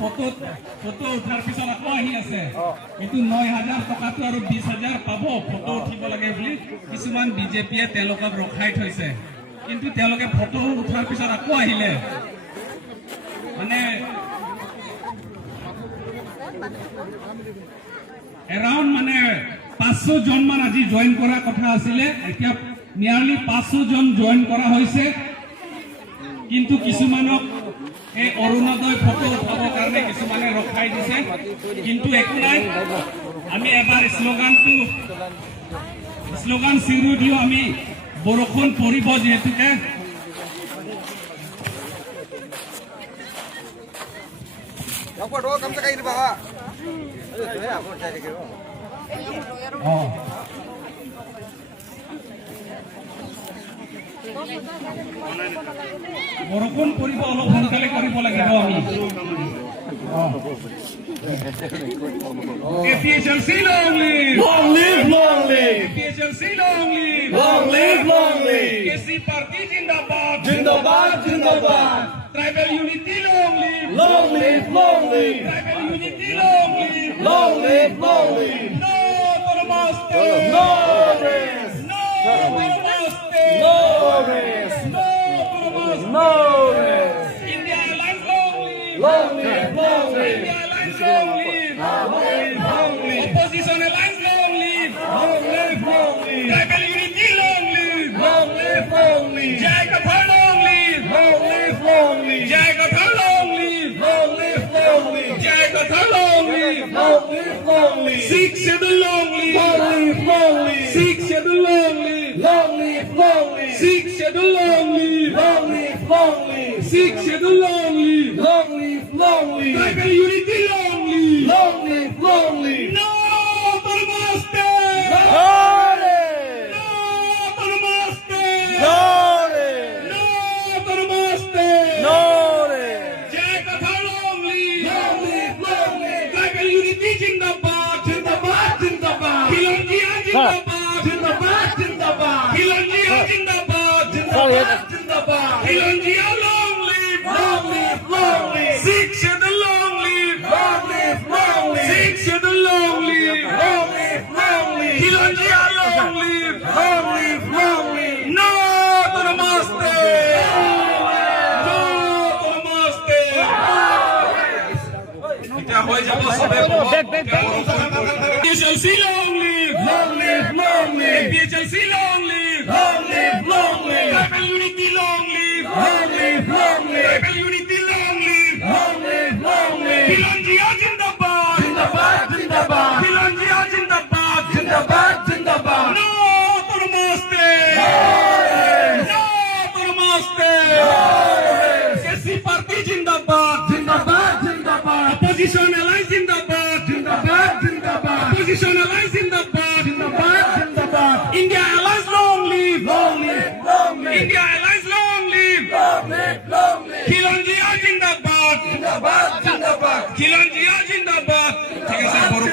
Photo উঠাৰ পিছত আকৌ আহি আছে এইটো 9,000 টকাটো আৰু 20,000 পাব ফটো উঠিব লাগে বুলি কিছুমান বিজেপিয়ে তেওঁলোকক ৰখাই থৈছে কিন্তু তেওঁলোকে ফটো উঠাৰ পিছত আকৌ আহিলে মানে এৰাউণ্ড মানে 500 জন মান আজি জইন কৰাৰ কথা আছিলে এতিয়া নিয়াৰলি 500 জন জইন কৰা হৈছে কিন্তু কিছুমানক এই অৰুণোদয় ফটো উঠাবৰ কাৰণে কিছুমানে ৰখাই দিছে কিন্তু একো নাই আমি এবাৰ শ্লোগান চিঞৰি দিওঁ আমি বৰষুণ পৰিব যিহেতুকে বৰষুণ পৰিব অলপ সোনকালে কৰিব লাগিব আমি APHLC long live! Long live, long live! APHLC long live! Long live, long live! KC Party Jindabad! Jindabad, Jindabad! Tribal unity long live! Long live, long live! Tribal unity long live! Long live, long live! No Namaste! No rest! No Namaste! No rest! No Namaste! No rest! India Alliance long live! Long live, long live! India Alliance long live! Long live, long live! Opposition Alliance long live! Long live, long live! Tribal unity long live! Long live, long live! Jai Kathar long live! Long live, long live! Jai Kathar long live! Long live, long live! Jai Kathar long live! Long live, long live! Sikh schedule long live! Long live, long live! Sikh schedule long live! Long live, long live! Sikh schedule long live! Long live, long live! Sikh schedule long live! Long live, long live! Tribal unity long live! Long live, long live! No Namaste! Glory! No Namaste! Glory! No Namaste! Glory! Jai Kathar long live! Long live, long live! Tribal unity Jindabad! Jindabad, Jindabad! Khilonjiya Jindabad! Jindabad, Jindabad! Khilonjiya Jindabad! Jindabad, Jindabad! Khilonjiya long live! Long live, long live! Sikh schedule long live! Long live, long live! Sikh schedule long live! Long live, long live! Khilonjiya long live! Long live, long live! No to Namaste! No to Namaste! এতিয়া হৈ যাব সবে APHLC long live! Long live, long live! APHLC long live! Long live, long live! Tribal unity long live! Long live, long live! Tribal unity long live! Long live, long live! Khilonjiya Jindabad! Jindabad, Jindabad! Khilonjiya Jindabad! Jindabad, Jindabad! No to Namaste! No to Namaste! KC Party Jindabad! Jindabad, Jindabad! Opposition Alliance Jindabad! Jindabad, Jindabad! Opposition Alliance Jindabad! Jindabad, Jindabad! India Alliance long live! Long live, long live! India